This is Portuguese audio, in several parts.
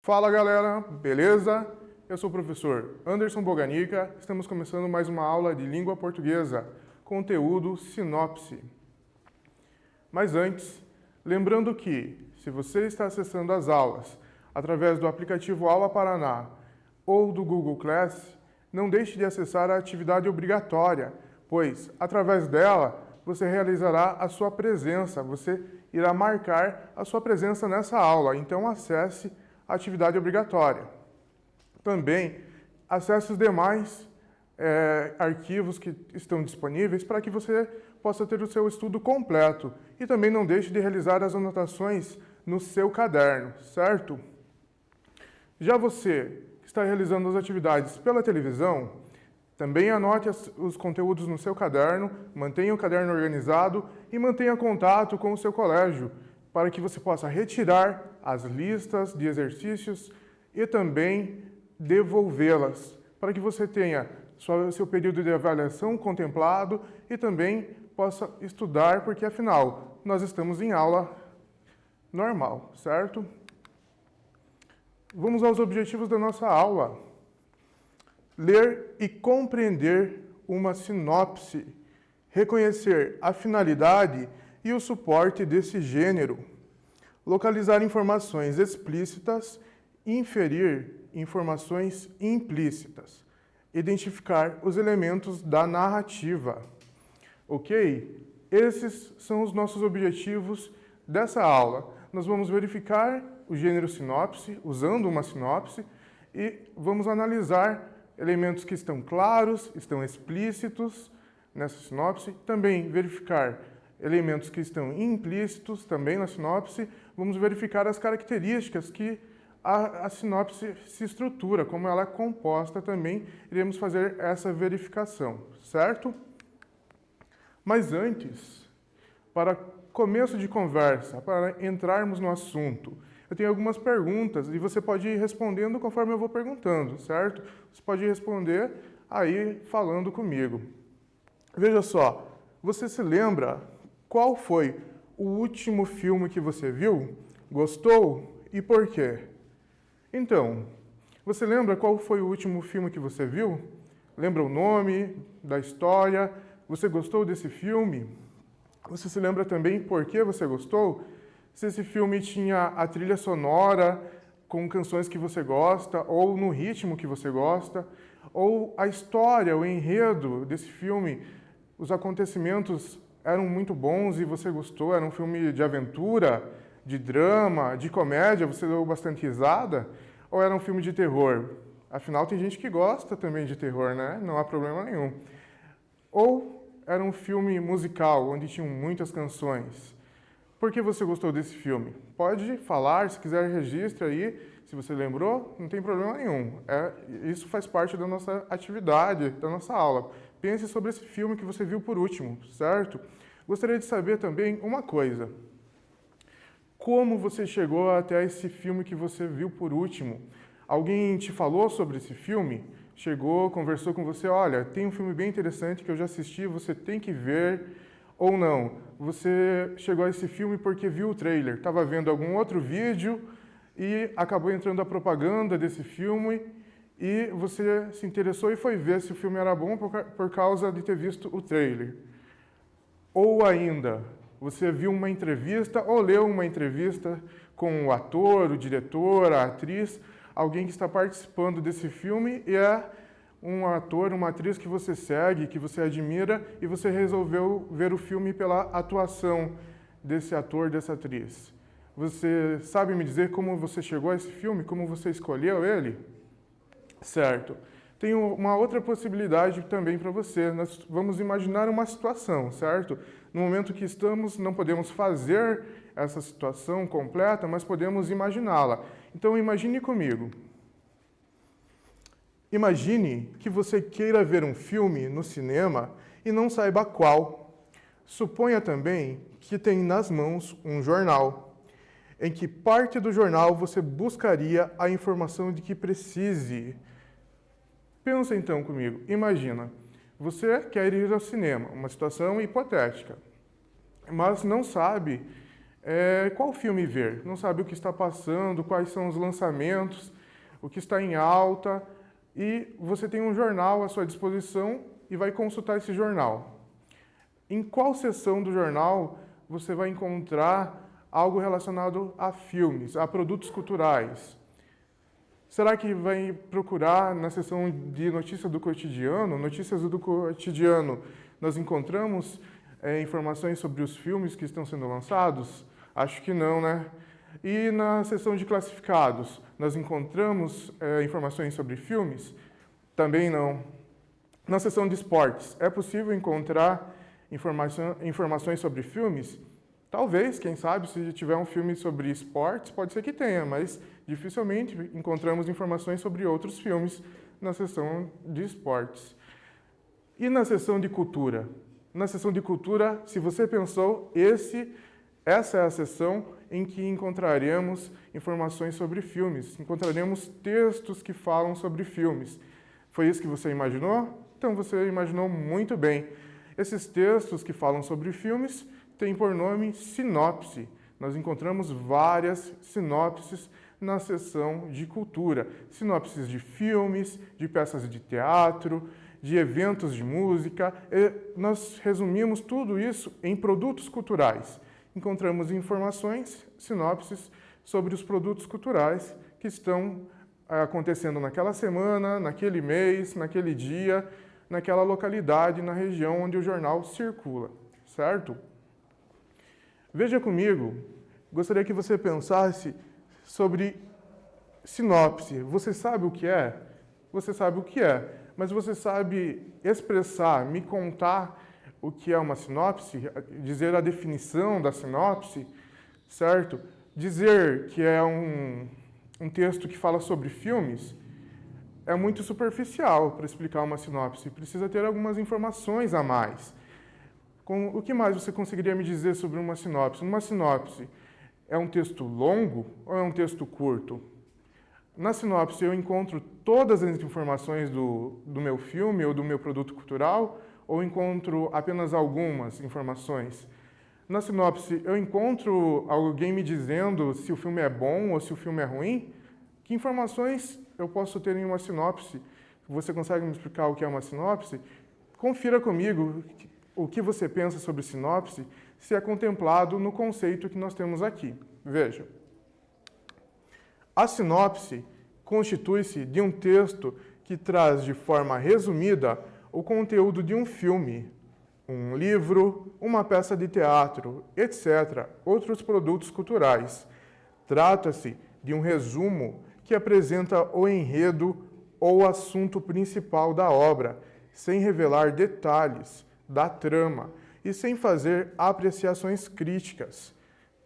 Fala galera, beleza? Eu sou o professor Anderson Boganica, estamos começando mais uma aula de língua portuguesa, conteúdo sinopse. Mas antes, lembrando que, se você está acessando as aulas através do aplicativo Aula Paraná ou do Google Class, não deixe de acessar a atividade obrigatória, pois, através dela, você realizará a sua presença, você irá marcar a sua presença nessa aula, então acesse a atividade obrigatória. Também acesse os demais arquivos que estão disponíveis para que você possa ter o seu estudo completo. E também não deixe de realizar as anotações no seu caderno, certo? Já você que está realizando as atividades pela televisão, também anote os conteúdos no seu caderno, mantenha o caderno organizado e mantenha contato com o seu colégio, para que você possa retirar as listas de exercícios e também devolvê-las, para que você tenha seu período de avaliação contemplado e também possa estudar, porque afinal, nós estamos em aula normal, certo? Vamos aos objetivos da nossa aula. Ler e compreender uma sinopse, reconhecer a finalidade e o suporte desse gênero, localizar informações explícitas, inferir informações implícitas, identificar os elementos da narrativa. Ok? Esses são os nossos objetivos dessa aula. Nós vamos verificar o gênero sinopse, usando uma sinopse, e vamos analisar elementos que estão claros, estão explícitos nessa sinopse, também verificar elementos que estão implícitos também na sinopse, vamos verificar as características que a sinopse se estrutura, como ela é composta também, iremos fazer essa verificação, certo? Mas antes, para começo de conversa, para entrarmos no assunto, eu tenho algumas perguntas e você pode ir respondendo conforme eu vou perguntando, certo? Você pode responder aí falando comigo. Veja só, você se lembra qual foi o último filme que você viu? Gostou? E por quê? Então, você lembra qual foi o último filme que você viu? Lembra o nome, da história? Você gostou desse filme? Você se lembra também por que você gostou? Se esse filme tinha a trilha sonora com canções que você gosta, ou no ritmo que você gosta, ou a história, o enredo desse filme, os acontecimentos eram muito bons e você gostou, era um filme de aventura, de drama, de comédia, você deu bastante risada, ou era um filme de terror? Afinal, tem gente que gosta também de terror, né? Não há problema nenhum. Ou era um filme musical, onde tinham muitas canções. Por que você gostou desse filme? Pode falar, se quiser registre aí, se você lembrou, não tem problema nenhum. Isso faz parte da nossa atividade, da nossa aula. Pense sobre esse filme que você viu por último, certo? Gostaria de saber também uma coisa. Como você chegou até esse filme que você viu por último? Alguém te falou sobre esse filme? Chegou, conversou com você, olha, tem um filme bem interessante que eu já assisti, você tem que ver, ou não? Você chegou a esse filme porque viu o trailer, estava vendo algum outro vídeo e acabou entrando a propaganda desse filme e você se interessou e foi ver se o filme era bom por causa de ter visto o trailer. Ou ainda, você viu uma entrevista ou leu uma entrevista com o ator, o diretor, a atriz, alguém que está participando desse filme e é um ator, uma atriz que você segue, que você admira e você resolveu ver o filme pela atuação desse ator, dessa atriz. Você sabe me dizer como você chegou a esse filme, como você escolheu ele? Certo. Tem uma outra possibilidade também para você. Nós vamos imaginar uma situação, certo? No momento que estamos, não podemos fazer essa situação completa, mas podemos imaginá-la. Então, imagine comigo. Imagine que você queira ver um filme no cinema e não saiba qual. Suponha também que tem nas mãos um jornal, em que parte do jornal você buscaria a informação de que precise. Pensa então comigo, imagina, Você quer ir ao cinema, uma situação hipotética, mas não sabe qual filme ver, não sabe o que está passando, quais são os lançamentos, o que está em alta, e você tem um jornal à sua disposição e vai consultar esse jornal. Em qual seção do jornal você vai encontrar algo relacionado a filmes, a produtos culturais? Será que vai procurar na seção de notícias do cotidiano? Notícias do cotidiano, nós encontramos informações sobre os filmes que estão sendo lançados? Acho que não, né? E na seção de classificados, nós encontramos informações sobre filmes? Também não. Na seção de esportes, é possível encontrar informações sobre filmes? Talvez, quem sabe, se tiver um filme sobre esportes, pode ser que tenha, mas dificilmente encontramos informações sobre outros filmes na seção de esportes. E na seção de cultura? Na seção de cultura, se você pensou, essa é a seção em que encontraremos informações sobre filmes, encontraremos textos que falam sobre filmes. Foi isso que você imaginou? Então você imaginou muito bem. Esses textos que falam sobre filmes têm por nome sinopse. Nós encontramos várias sinopses na seção de cultura. Sinopses de filmes, de peças de teatro, de eventos de música. Nós resumimos tudo isso em produtos culturais. Encontramos informações, sinopses, sobre os produtos culturais que estão acontecendo naquela semana, naquele mês, naquele dia, naquela localidade, na região onde o jornal circula, certo? Veja comigo, gostaria que você pensasse sobre sinopse. Você sabe o que é? Você sabe o que é, mas você sabe expressar, me contar o que é uma sinopse, dizer a definição da sinopse, certo? Dizer que é um texto que fala sobre filmes é muito superficial para explicar uma sinopse. Precisa ter algumas informações a mais. O que mais você conseguiria me dizer sobre uma sinopse? Uma sinopse é um texto longo ou é um texto curto? Na sinopse eu encontro todas as informações do meu filme ou do meu produto cultural ou encontro apenas algumas informações? Na sinopse eu encontro alguém me dizendo se o filme é bom ou se o filme é ruim? Que informações eu posso ter em uma sinopse? Você consegue me explicar o que é uma sinopse? Confira comigo o que você pensa sobre sinopse, se é contemplado no conceito que nós temos aqui. Veja, a sinopse constitui-se de um texto que traz de forma resumida o conteúdo de um filme, um livro, uma peça de teatro, etc., outros produtos culturais. Trata-se de um resumo que apresenta o enredo ou assunto principal da obra, sem revelar detalhes da trama e sem fazer apreciações críticas.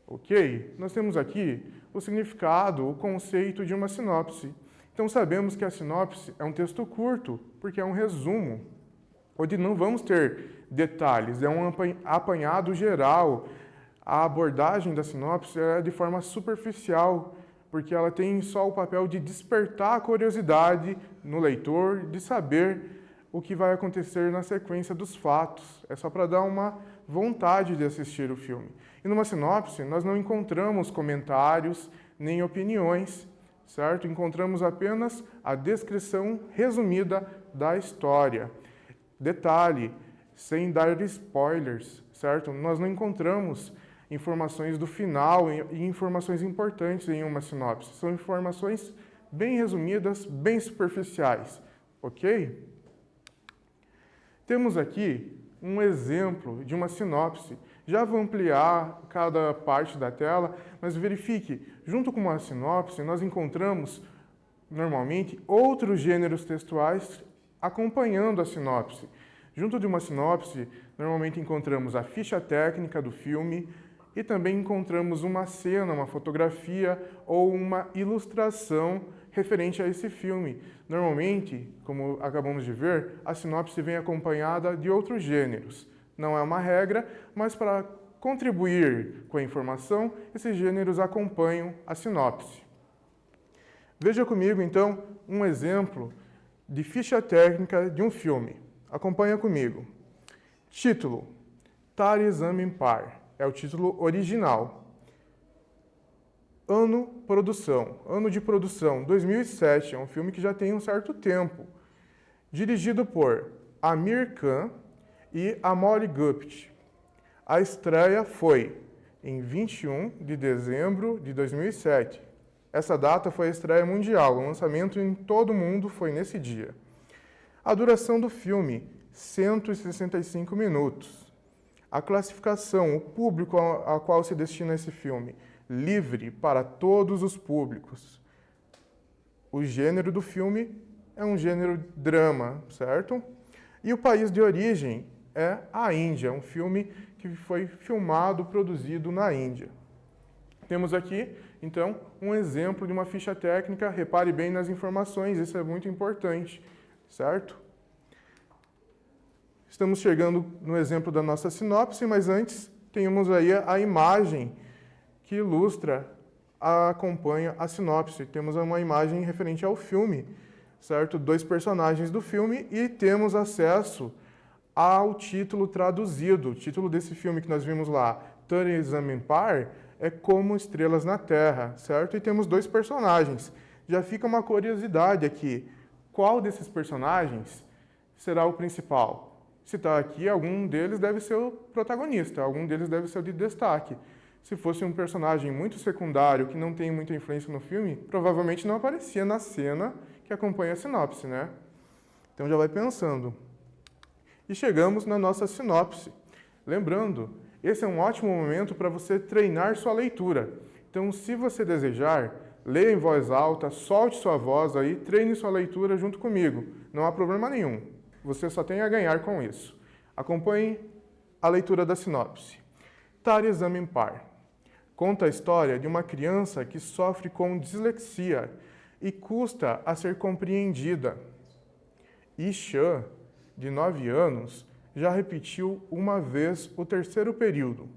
Ok? Nós temos aqui o significado, o conceito de uma sinopse. Então sabemos que a sinopse é um texto curto, porque é um resumo, onde não vamos ter detalhes, é um apanhado geral. A abordagem da sinopse é de forma superficial, porque ela tem só o papel de despertar a curiosidade no leitor, de saber o que vai acontecer na sequência dos fatos. É só para dar uma vontade de assistir o filme. E numa sinopse, nós não encontramos comentários nem opiniões, certo? Encontramos apenas a descrição resumida da história. Detalhe, sem dar spoilers, certo? Nós não encontramos informações do final e informações importantes em uma sinopse. São informações bem resumidas, bem superficiais, ok? Temos aqui um exemplo de uma sinopse. Já vou ampliar cada parte da tela, mas verifique, junto com uma sinopse, nós encontramos, normalmente, outros gêneros textuais acompanhando a sinopse. Junto de uma sinopse, normalmente encontramos a ficha técnica do filme e também encontramos uma cena, uma fotografia ou uma ilustração referente a esse filme. Normalmente, como acabamos de ver, a sinopse vem acompanhada de outros gêneros. Não é uma regra, mas para contribuir com a informação, esses gêneros acompanham a sinopse. Veja comigo, então, um exemplo de ficha técnica de um filme. Acompanha comigo. Título: Tare Exame Par. É o título original. Ano de produção, 2007. É um filme que já tem um certo tempo. Dirigido por Amir Khan e Amol Gupta. A estreia foi em 21 de dezembro de 2007. Essa data foi a estreia mundial, o lançamento em todo o mundo foi nesse dia. A duração do filme, 165 minutos. A classificação, o público a qual se destina esse filme, livre para todos os públicos. O gênero do filme é um gênero drama, certo? E o país de origem é a Índia, um filme que foi filmado, produzido na Índia. Temos aqui, então, um exemplo de uma ficha técnica. Repare bem nas informações, isso é muito importante, certo? Estamos chegando no exemplo da nossa sinopse, mas antes temos aí a imagem que ilustra, acompanha a sinopse. Temos uma imagem referente ao filme, certo? 2 personagens do filme e temos acesso ao título traduzido. O título desse filme que nós vimos lá, Tare Exame Par, é Como Estrelas na Terra, certo? E temos 2 personagens. Já fica uma curiosidade aqui. Qual desses personagens será o principal? Se está aqui, algum deles deve ser o protagonista, algum deles deve ser o de destaque. Se fosse um personagem muito secundário, que não tem muita influência no filme, provavelmente não aparecia na cena que acompanha a sinopse, né? Então já vai pensando. E chegamos na nossa sinopse. Lembrando, esse é um ótimo momento para você treinar sua leitura. Então, se você desejar, leia em voz alta, solte sua voz aí, treine sua leitura junto comigo. Não há problema nenhum. Você só tem a ganhar com isso. Acompanhe a leitura da sinopse. Tare Exame Par. Conta a história de uma criança que sofre com dislexia e custa a ser compreendida. Ishan, de 9 anos, já repetiu uma vez o 3º período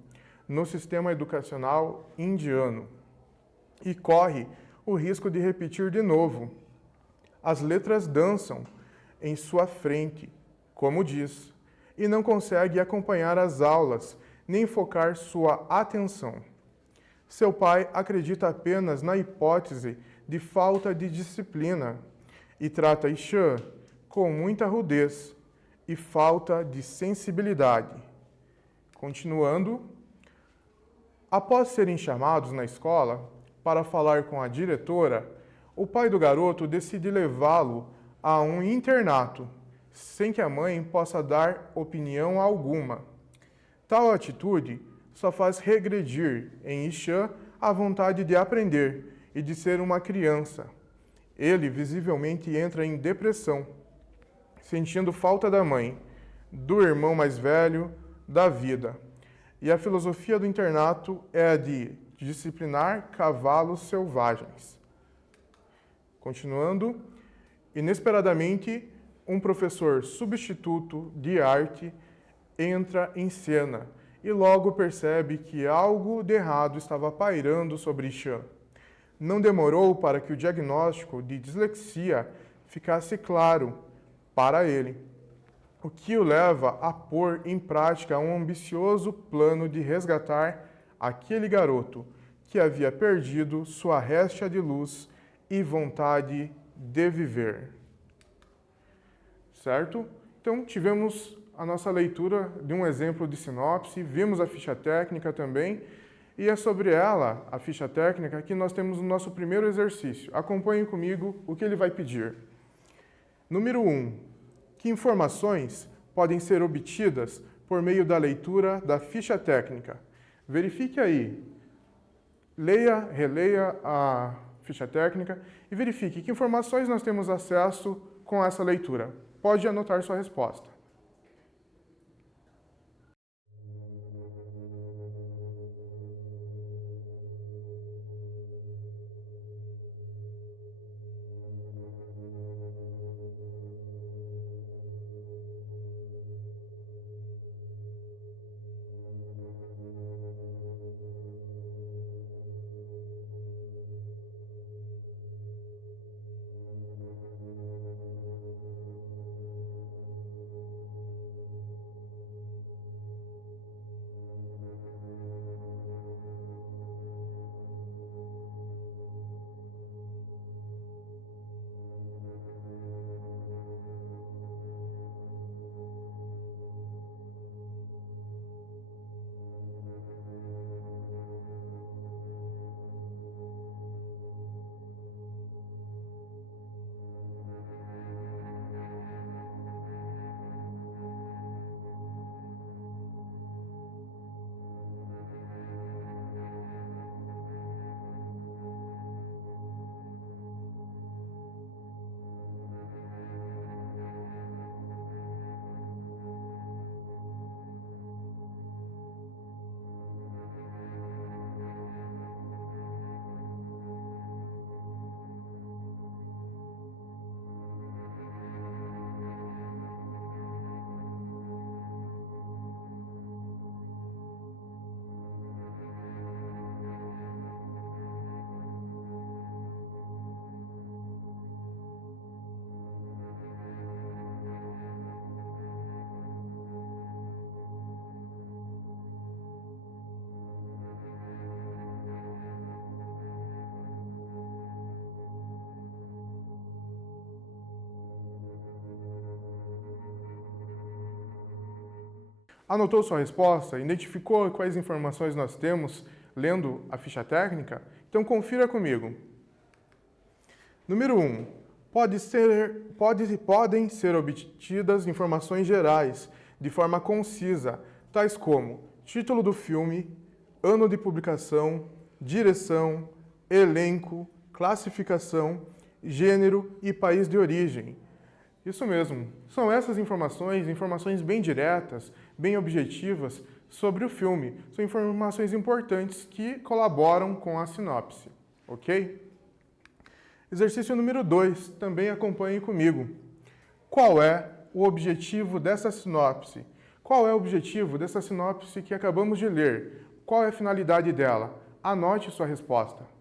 no sistema educacional indiano e corre o risco de repetir de novo. As letras dançam em sua frente, como diz, e não consegue acompanhar as aulas nem focar sua atenção. Seu pai acredita apenas na hipótese de falta de disciplina e trata Ishan com muita rudez e falta de sensibilidade. Continuando, após serem chamados na escola para falar com a diretora, o pai do garoto decide levá-lo a um internato, sem que a mãe possa dar opinião alguma. Tal atitude só faz regredir em Ishan a vontade de aprender e de ser uma criança. Ele visivelmente entra em depressão, sentindo falta da mãe, do irmão mais velho, da vida. E a filosofia do internato é a de disciplinar cavalos selvagens. Continuando, inesperadamente, um professor substituto de arte entra em cena e logo percebe que algo de errado estava pairando sobre Ishan. Não demorou para que o diagnóstico de dislexia ficasse claro para ele, o que o leva a pôr em prática um ambicioso plano de resgatar aquele garoto que havia perdido sua réstia de luz e vontade de viver. Certo? Então, tivemos a nossa leitura de um exemplo de sinopse, vimos a ficha técnica também, e é sobre ela, a ficha técnica, que nós temos o nosso primeiro exercício. Acompanhe comigo o que ele vai pedir. Número 1. Que informações podem ser obtidas por meio da leitura da ficha técnica? Verifique aí. Leia, releia a ficha técnica e verifique que informações nós temos acesso com essa leitura. Pode anotar sua resposta. Anotou sua resposta? Identificou quais informações nós temos lendo a ficha técnica? Então confira comigo. Número 1. Podem ser obtidas informações gerais, de forma concisa, tais como título do filme, ano de publicação, direção, elenco, classificação, gênero e país de origem. Isso mesmo, são essas informações bem diretas, bem objetivas sobre o filme. São informações importantes que colaboram com a sinopse, ok? Exercício número 2, também acompanhe comigo. Qual é o objetivo dessa sinopse? Qual é o objetivo dessa sinopse que acabamos de ler? Qual é a finalidade dela? Anote sua resposta.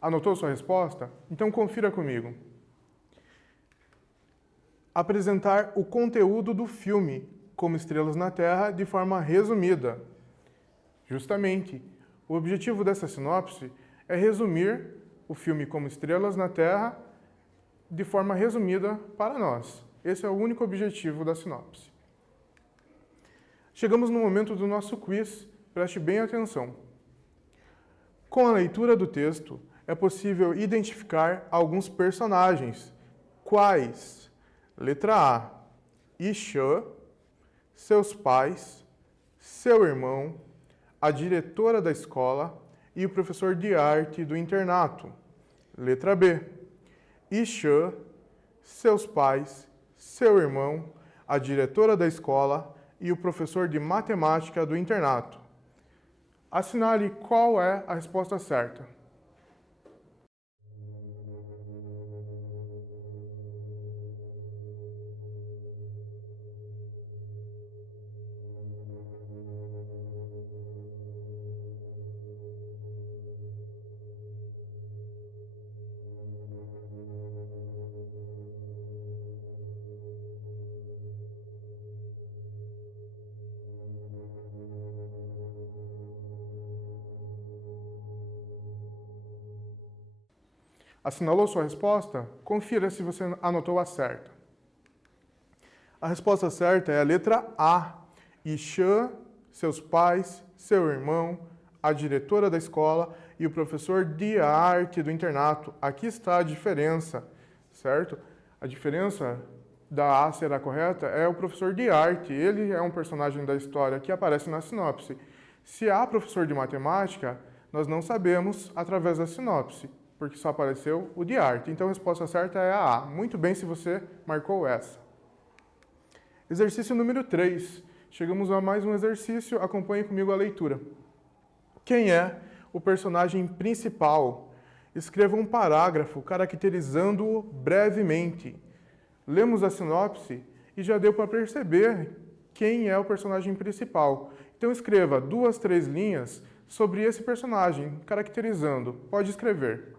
Anotou sua resposta? Então confira comigo. Apresentar o conteúdo do filme como Estrelas na Terra de forma resumida. Justamente, o objetivo dessa sinopse é resumir o filme como Estrelas na Terra de forma resumida para nós. Esse é o único objetivo da sinopse. Chegamos no momento do nosso quiz, preste bem atenção. Com a leitura do texto, é possível identificar alguns personagens. Quais? Letra A. Ishan, seus pais, seu irmão, a diretora da escola e o professor de arte do internato. Letra B. Ishan, seus pais, seu irmão, a diretora da escola e o professor de matemática do internato. Assinale qual é a resposta certa. Assinalou sua resposta? Confira se você anotou a certa. A resposta certa é a letra A. Ishan, seus pais, seu irmão, a diretora da escola e o professor de arte do internato. Aqui está a diferença, certo? A diferença da A ser a correta é o professor de arte. Ele é um personagem da história que aparece na sinopse. Se há professor de matemática, nós não sabemos através da sinopse, porque só apareceu o de arte. Então a resposta certa é a A. Muito bem se você marcou essa. Exercício número 3. Chegamos a mais um exercício, acompanhe comigo a leitura. Quem é o personagem principal? Escreva um parágrafo caracterizando-o brevemente. Lemos a sinopse e já deu para perceber quem é o personagem principal. Então escreva 2, 3 linhas sobre esse personagem, caracterizando. Pode escrever.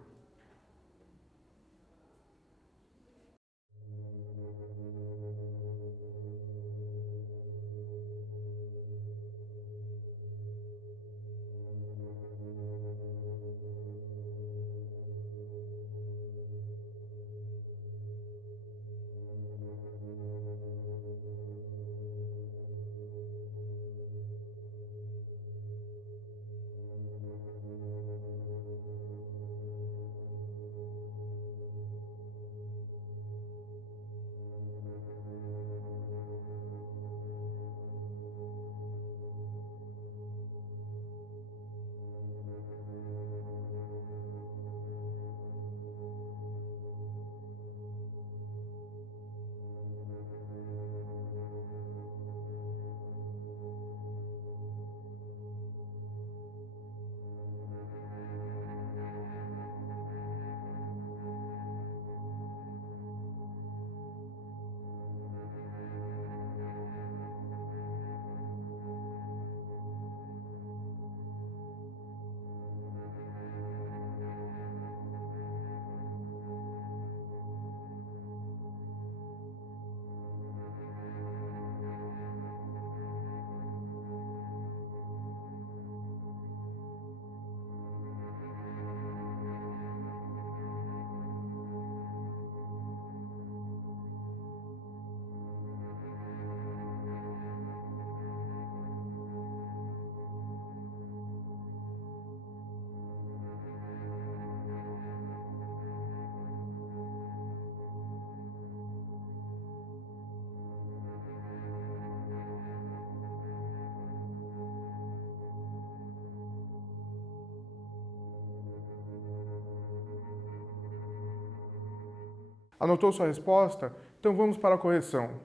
Anotou sua resposta? Então vamos para a correção.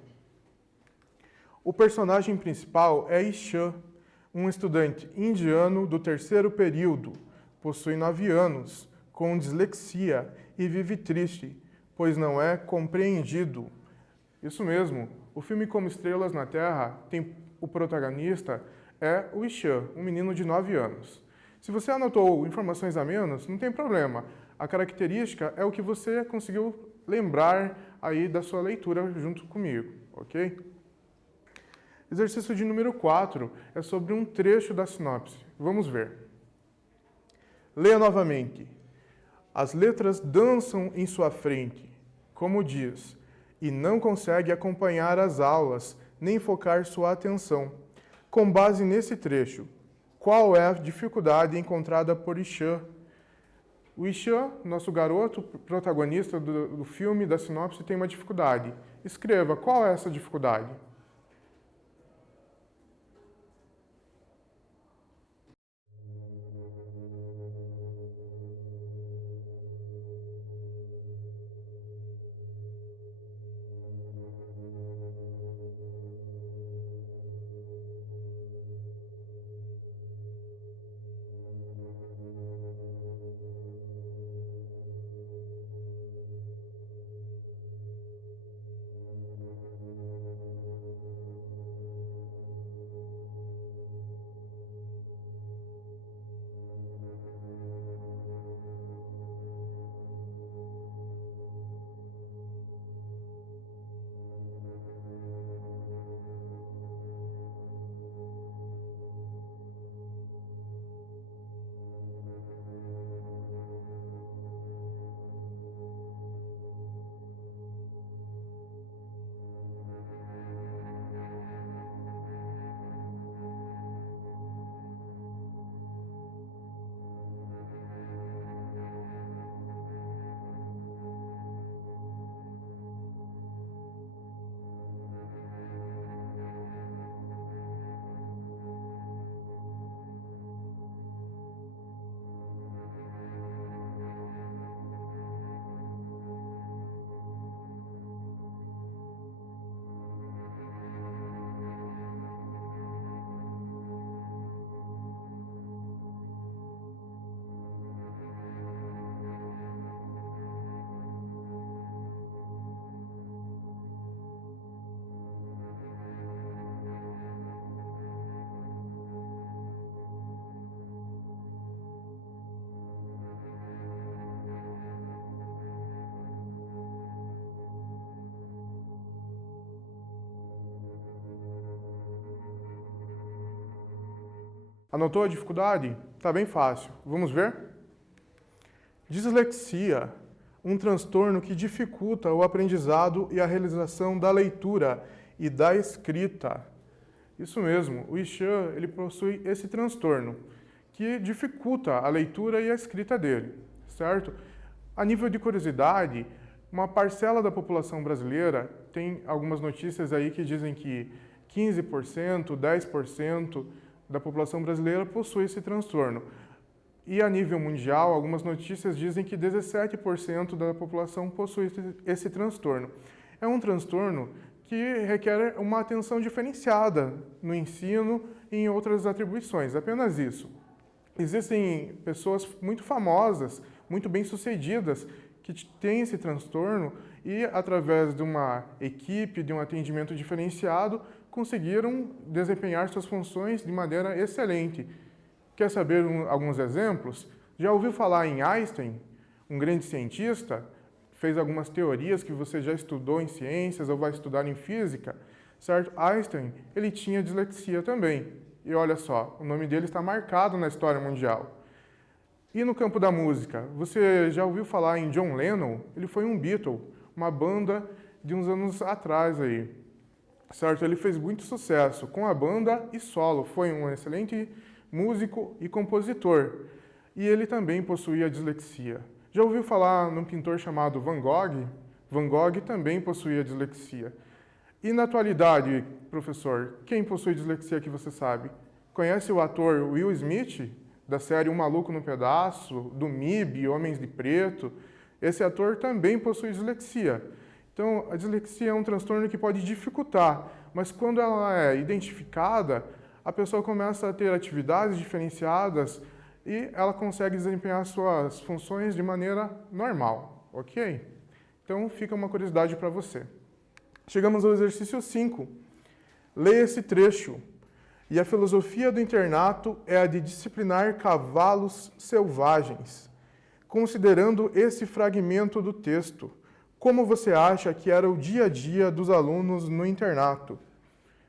O personagem principal é Ishan, um estudante indiano do 3º período. Possui 9 anos, com dislexia e vive triste, pois não é compreendido. Isso mesmo, o filme Como Estrelas na Terra tem o protagonista é o Ishan, um menino de 9 anos. Se você anotou informações a menos, não tem problema. A característica é o que você conseguiu lembrar aí da sua leitura junto comigo, ok? Exercício de número 4 é sobre um trecho da sinopse. Vamos ver. Leia novamente. As letras dançam em sua frente, como diz, e não consegue acompanhar as aulas nem focar sua atenção. Com base nesse trecho, qual é a dificuldade encontrada por Ishan? O Ishan, nosso garoto, protagonista do filme, da sinopse, tem uma dificuldade. Escreva, qual é essa dificuldade? Anotou a dificuldade? Tá bem fácil. Vamos ver? Dislexia, um transtorno que dificulta o aprendizado e a realização da leitura e da escrita. Isso mesmo, o Ishan, ele possui esse transtorno, que dificulta a leitura e a escrita dele, certo? A nível de curiosidade, uma parcela da população brasileira, tem algumas notícias aí que dizem que 15%, 10% da população brasileira possui esse transtorno. E a nível mundial, algumas notícias dizem que 17% da população possui esse transtorno. É um transtorno que requer uma atenção diferenciada no ensino e em outras atribuições, apenas isso. Existem pessoas muito famosas, muito bem-sucedidas, que têm esse transtorno e, através de uma equipe, de um atendimento diferenciado, conseguiram desempenhar suas funções de maneira excelente. Quer saber alguns exemplos? Já ouviu falar em Einstein, um grande cientista? Fez algumas teorias que você já estudou em ciências ou vai estudar em física, certo? Einstein, ele tinha dislexia também. E olha só, o nome dele está marcado na história mundial. E no campo da música, você já ouviu falar em John Lennon? Ele foi um Beatle, uma banda de uns anos atrás aí, certo? Ele fez muito sucesso com a banda e solo, foi um excelente músico e compositor. E ele também possuía dislexia. Já ouviu falar num pintor chamado Van Gogh? Van Gogh também possuía dislexia. E na atualidade, professor, quem possui dislexia que você sabe? Conhece o ator Will Smith, da série Um Maluco no Pedaço, do MIB, Homens de Preto? Esse ator também possui dislexia. Então, a dislexia é um transtorno que pode dificultar, mas quando ela é identificada, a pessoa começa a ter atividades diferenciadas e ela consegue desempenhar suas funções de maneira normal, ok? Então, fica uma curiosidade para você. Chegamos ao exercício 5. Leia esse trecho. E a filosofia do internato é a de disciplinar cavalos selvagens. Considerando esse fragmento do texto, como você acha que era o dia a dia dos alunos no internato?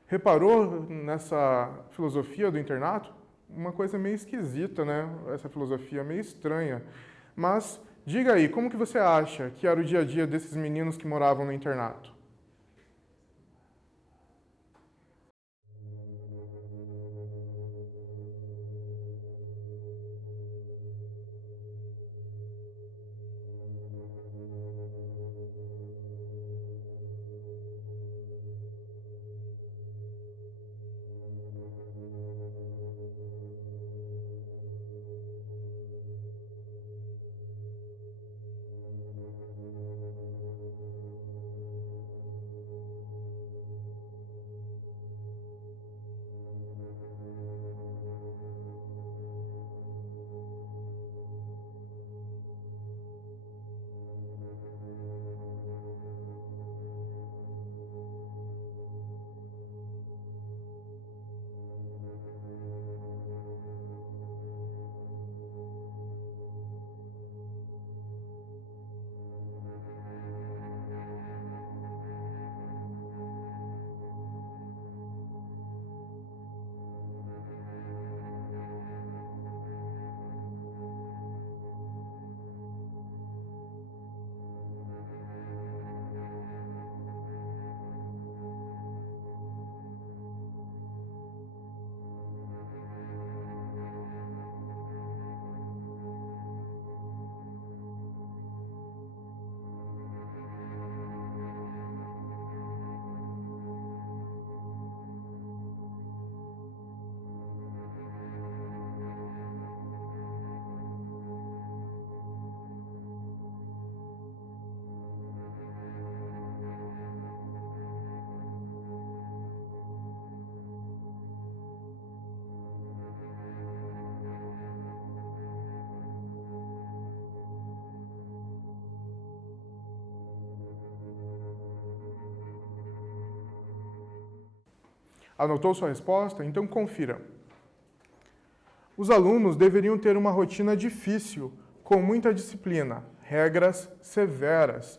Reparou nessa filosofia do internato? Uma coisa meio esquisita, né? Essa filosofia meio estranha. Mas diga aí, como que você acha que era o dia a dia desses meninos que moravam no internato? Anotou sua resposta? Então confira. Os alunos deveriam ter uma rotina difícil, com muita disciplina, regras severas.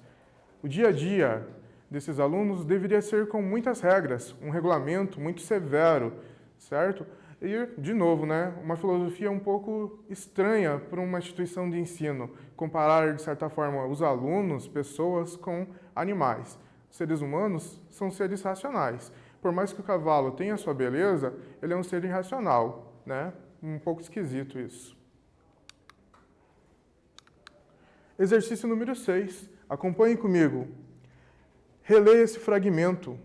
O dia a dia desses alunos deveria ser com muitas regras, um regulamento muito severo, certo? E, de novo, né, uma filosofia um pouco estranha para uma instituição de ensino, comparar, de certa forma, os alunos, pessoas, com animais. Seres humanos são seres racionais. Por mais que o cavalo tenha sua beleza, ele é um ser irracional, né? Um pouco esquisito isso. Exercício número 6. Acompanhe comigo. Releia esse fragmento.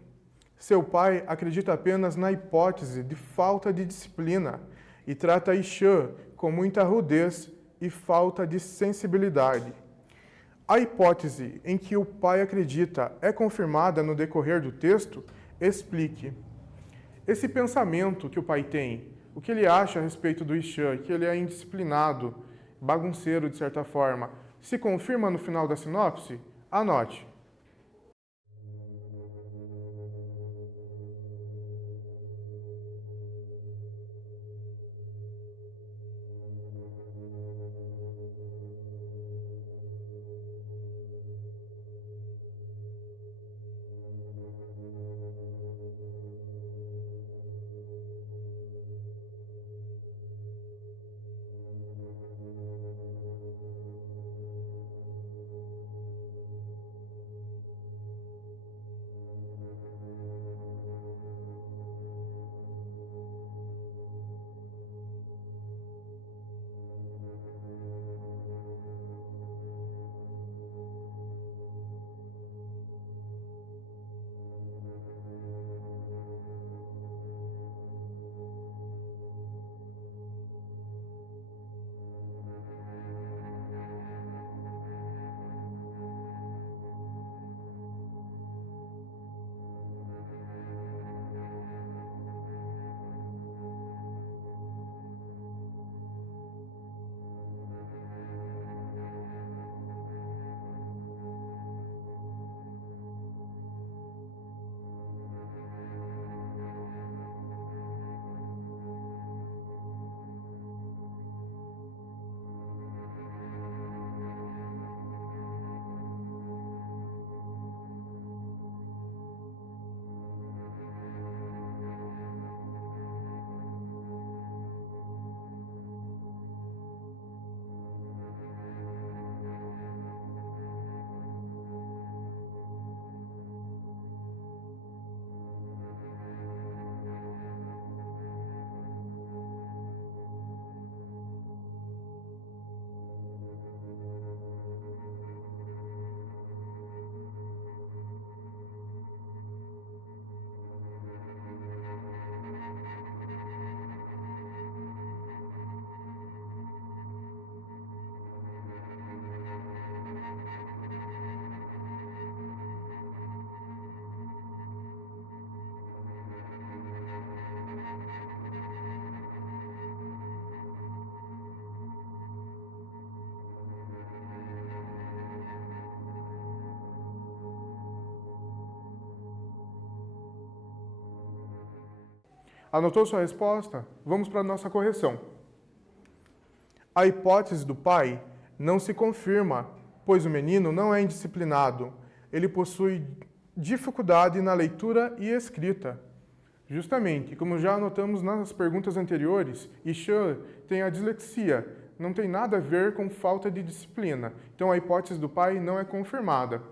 Seu pai acredita apenas na hipótese de falta de disciplina e trata Ishan com muita rudez e falta de sensibilidade. A hipótese em que o pai acredita é confirmada no decorrer do texto? Explique. Esse pensamento que o pai tem, o que ele acha a respeito do Ishan, que ele é indisciplinado, bagunceiro de certa forma, se confirma no final da sinopse? Anote. Anotou sua resposta? Vamos para a nossa correção. A hipótese do pai não se confirma, pois o menino não é indisciplinado. Ele possui dificuldade na leitura e escrita. Justamente, como já anotamos nas perguntas anteriores, Ishan tem a dislexia, não tem nada a ver com falta de disciplina. Então a hipótese do pai não é confirmada.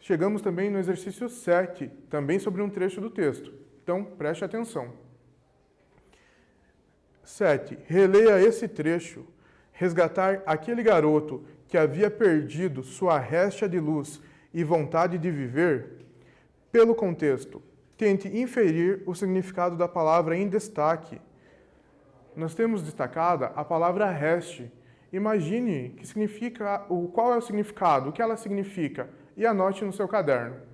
Chegamos também no exercício 7, também sobre um trecho do texto. Então, preste atenção. 7. Releia esse trecho. Resgatar aquele garoto que havia perdido sua réstea de luz e vontade de viver. Pelo contexto, tente inferir o significado da palavra em destaque. Nós temos destacada a palavra reste. Imagine que significa, qual é o significado, o que ela significa, e anote no seu caderno.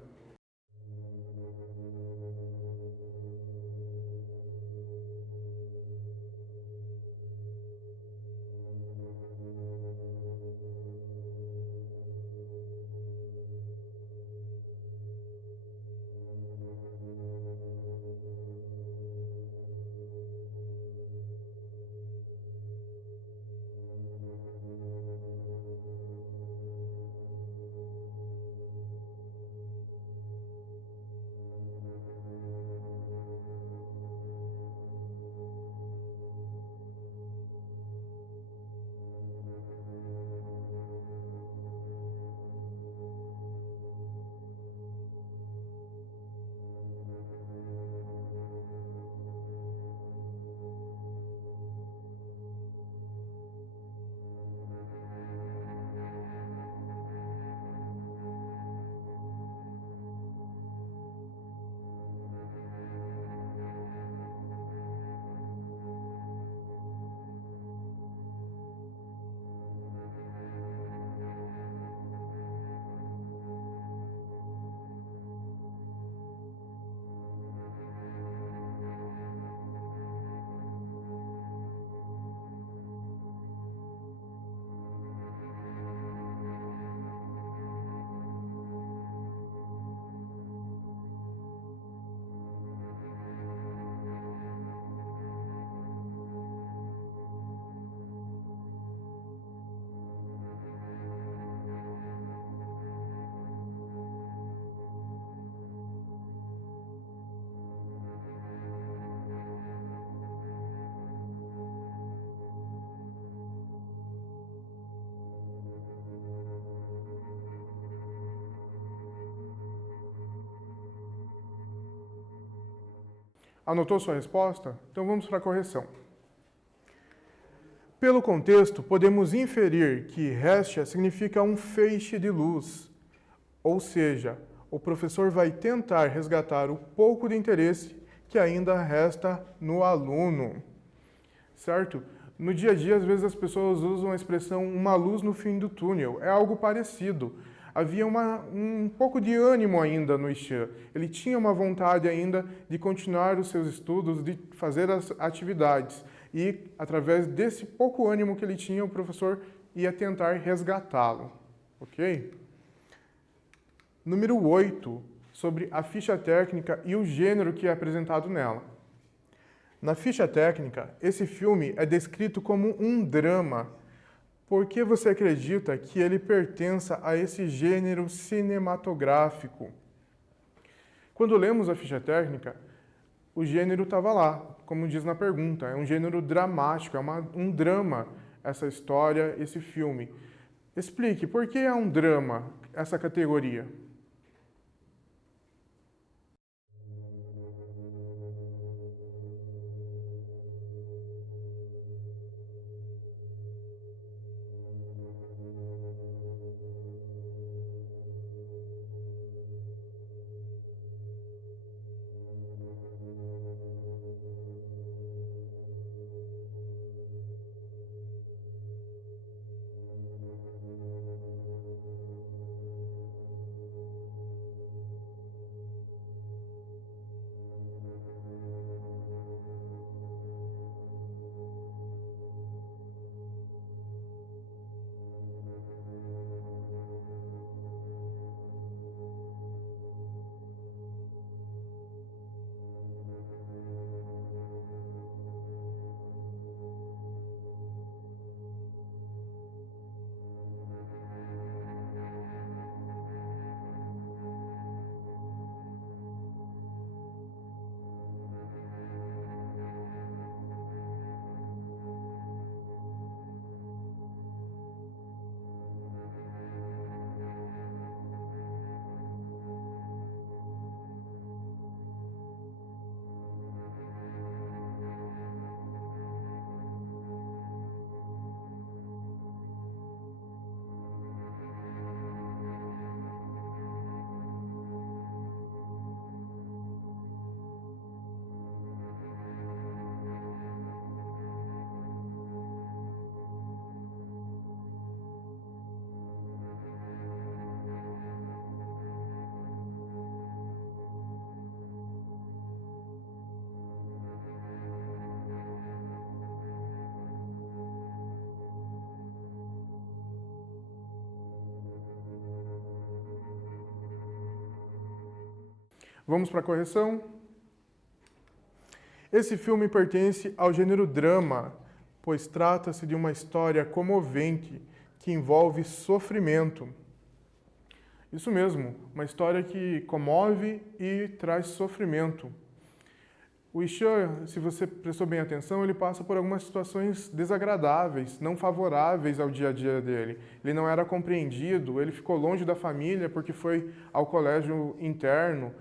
Anotou sua resposta? Então vamos para a correção. Pelo contexto, podemos inferir que Hestia significa um feixe de luz, ou seja, o professor vai tentar resgatar o pouco de interesse que ainda resta no aluno, certo? No dia a dia, às vezes as pessoas usam a expressão uma luz no fim do túnel, é algo parecido. Havia um pouco de ânimo ainda no Ixan, ele tinha uma vontade ainda de continuar os seus estudos, de fazer as atividades. E, através desse pouco ânimo que ele tinha, o professor ia tentar resgatá-lo, ok? Número 8, sobre a ficha técnica e o gênero que é apresentado nela. Na ficha técnica, esse filme é descrito como um drama. Por que você acredita que ele pertença a esse gênero cinematográfico? Quando lemos a ficha técnica, o gênero estava lá, como diz na pergunta, é um gênero dramático, é um drama essa história, esse filme. Explique, por que é um drama essa categoria? Vamos para a correção? Esse filme pertence ao gênero drama, pois trata-se de uma história comovente que envolve sofrimento. Isso mesmo, uma história que comove e traz sofrimento. O Ixan, se você prestou bem atenção, ele passa por algumas situações desagradáveis, não favoráveis ao dia a dia dele. Ele não era compreendido, ele ficou longe da família porque foi ao colégio interno,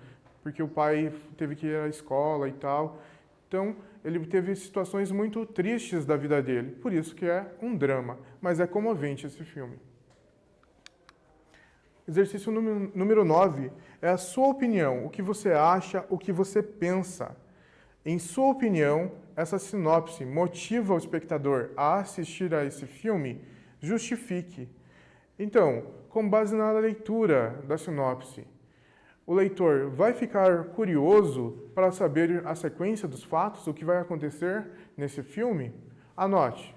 porque o pai teve que ir à escola e tal. Então, ele teve situações muito tristes da vida dele, por isso que é um drama, mas é comovente esse filme. Exercício número 9 é a sua opinião, o que você acha, o que você pensa. Em sua opinião, essa sinopse motiva o espectador a assistir a esse filme? Justifique. Então, com base na leitura da sinopse, o leitor vai ficar curioso para saber a sequência dos fatos, o que vai acontecer nesse filme? Anote.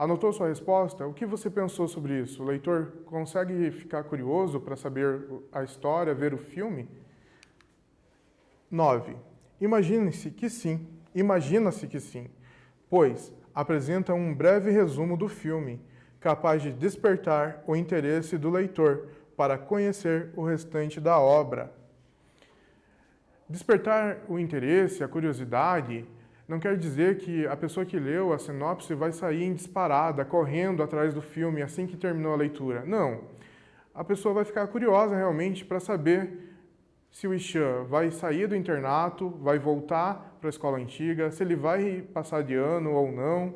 Anotou sua resposta? O que você pensou sobre isso? O leitor consegue ficar curioso para saber a história, ver o filme? 9. Imagina-se que sim, pois apresenta um breve resumo do filme, capaz de despertar o interesse do leitor para conhecer o restante da obra. Despertar o interesse, a curiosidade, não quer dizer que a pessoa que leu a sinopse vai sair em disparada, correndo atrás do filme assim que terminou a leitura. Não. A pessoa vai ficar curiosa realmente para saber se o Ishan vai sair do internato, vai voltar para a escola antiga, se ele vai passar de ano ou não,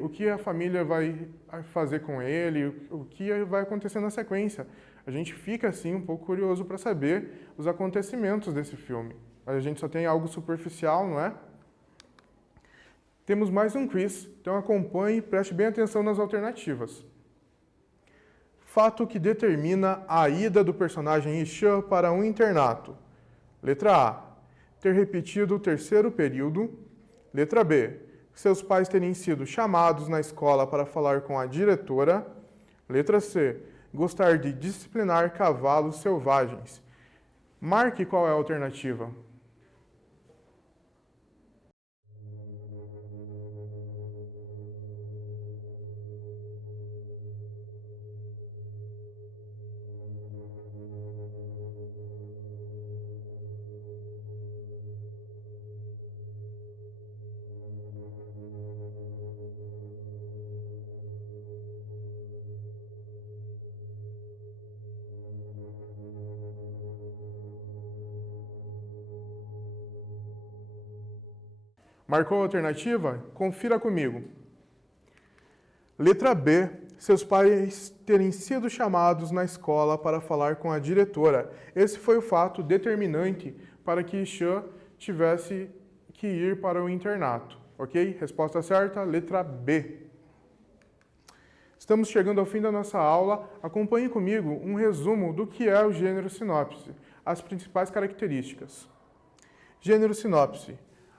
o que a família vai fazer com ele, o que vai acontecer na sequência. A gente fica assim um pouco curioso para saber os acontecimentos desse filme. A gente só tem algo superficial, não é? Temos mais um quiz, então acompanhe e preste bem atenção nas alternativas. Fato que determina a ida do personagem Ishan para um internato. Letra A. Ter repetido o 3º período. Letra B. Seus pais terem sido chamados na escola para falar com a diretora. Letra C. Gostar de disciplinar cavalos selvagens. Marque qual é a alternativa. Marcou a alternativa? Confira comigo. Letra B. Seus pais terem sido chamados na escola para falar com a diretora. Esse foi o fato determinante para que Ishan tivesse que ir para o internato. Ok? Resposta certa, letra B. Estamos chegando ao fim da nossa aula. Acompanhe comigo um resumo do que é o gênero sinopse, as principais características. Gênero sinopse.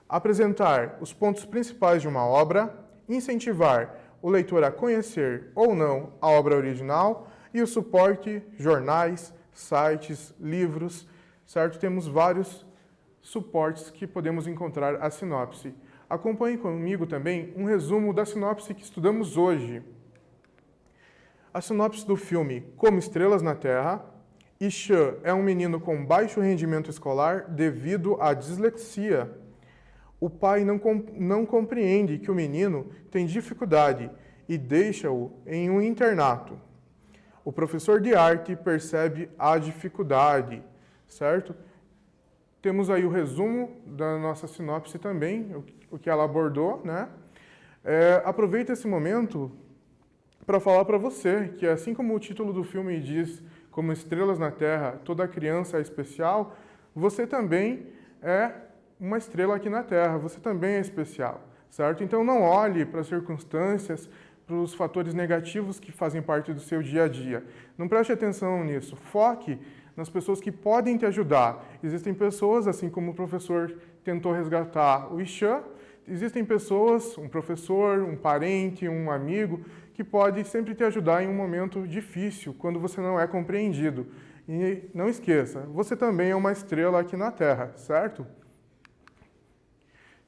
Apresentar os pontos principais de uma obra, incentivar o leitor a conhecer ou não a obra original e o suporte, jornais, sites, livros, certo? Temos vários suportes que podemos encontrar a sinopse. Acompanhe comigo também um resumo da sinopse que estudamos hoje. A sinopse do filme Como Estrelas na Terra. Ishan é um menino com baixo rendimento escolar devido à dislexia. O pai não compreende que o menino tem dificuldade e deixa-o em um internato. O professor de arte percebe a dificuldade, certo? Temos aí o resumo da nossa sinopse também, o que ela abordou, né? Aproveita esse momento para falar para você que, assim como o título do filme diz, como estrelas na Terra, toda criança é especial, você também é uma estrela aqui na Terra, você também é especial, certo? Então não olhe para as circunstâncias, para os fatores negativos que fazem parte do seu dia a dia. Não preste atenção nisso, foque nas pessoas que podem te ajudar. Existem pessoas, assim como o professor tentou resgatar o Ishan, existem pessoas, um professor, um parente, um amigo, que pode sempre te ajudar em um momento difícil, quando você não é compreendido. E não esqueça, você também é uma estrela aqui na Terra, certo?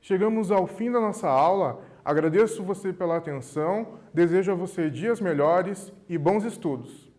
Chegamos ao fim da nossa aula. Agradeço você pela atenção, desejo a você dias melhores e bons estudos.